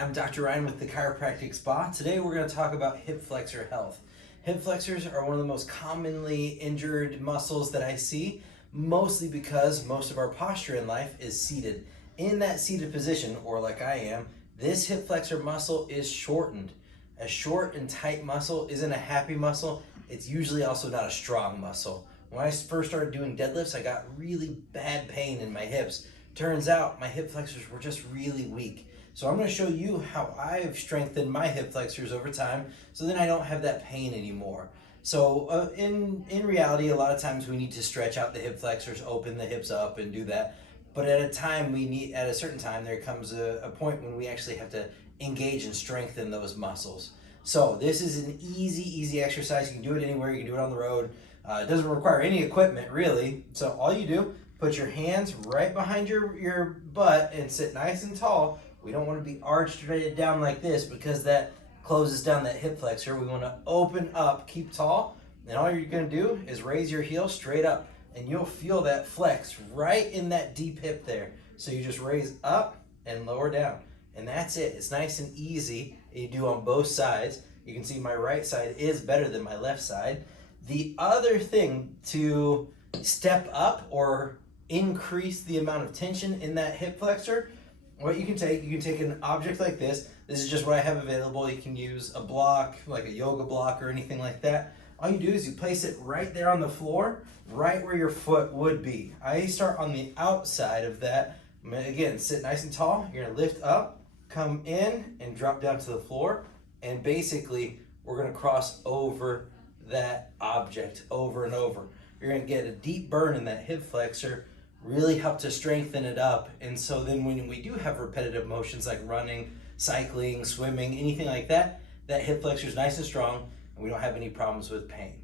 I'm Dr. Ryan with the Chiropractic Spa. Today we're going to talk about hip flexor health. Hip flexors are one of the most commonly injured muscles that I see, mostly because most of our posture in life is seated. In that seated position, or like I am, this hip flexor muscle is shortened. A short and tight muscle isn't a happy muscle. It's usually also not a strong muscle. When I first started doing deadlifts, I got really bad pain in my hips. Turns out my hip flexors were just really weak. So I'm going to show you how I've strengthened my hip flexors over time so then I don't have that pain anymore. So in reality, a lot of times we need to stretch out the hip flexors, open the hips up and do that. But at a certain time, there comes a point when we actually have to engage and strengthen those muscles. So this is an easy exercise. You can do it anywhere. You can do it on the road. It doesn't require any equipment really. So all you do, put your hands right behind your butt and sit nice and tall. We don't want to be arched right down like this because that closes down that hip flexor. We want to open up, keep tall, and all you're going to do is raise your heel straight up, and you'll feel that flex right in that deep hip there. So you just raise up and lower down, and that's it. It's nice and easy. You do on both sides. You can see my right side is better than my left side. The other thing to step up or increase the amount of tension in that hip flexor, what you can take an object like this. This is just what I have available. You can use a block, like a yoga block or anything like that. All you do is you place it right there on the floor, right where your foot would be. I start on the outside of that. Again, sit nice and tall. You're gonna lift up, come in, and drop down to the floor. And basically, we're gonna cross over that object over and over. You're gonna get a deep burn in that hip flexor, really help to strengthen it up. And so then when we do have repetitive motions like running, cycling, swimming, anything like that, that hip flexor is nice and strong and we don't have any problems with pain.